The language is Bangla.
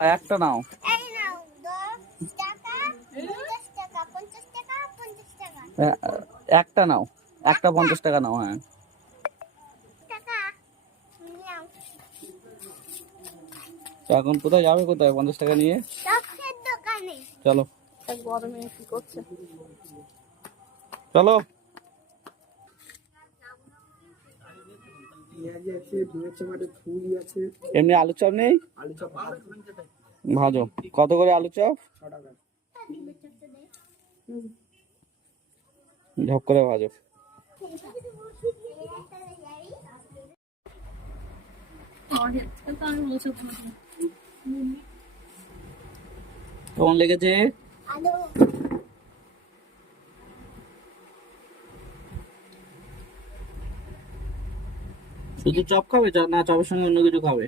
একটা নাও। এই নাও 10 টাকা 50 টাকা 50 টাকা 50 টাকা একটা নাও, একটা 50 টাকা নাও। হ্যাঁ টাকা নাও। তো এখন কোথায় যাবে, কোথায় 50 টাকা নিয়ে? চপের দোকানে। চলো গরমে কি করছে? চলো। এমনি আলু চপ নেই? ভাজো। কত করে আলু চপ? 6 টাকা। ঝপ করে ভাজো। কেমন লেগেছে? আলু শুধু চপ খাবে না চপের সঙ্গে অন্য কিছু খাবে?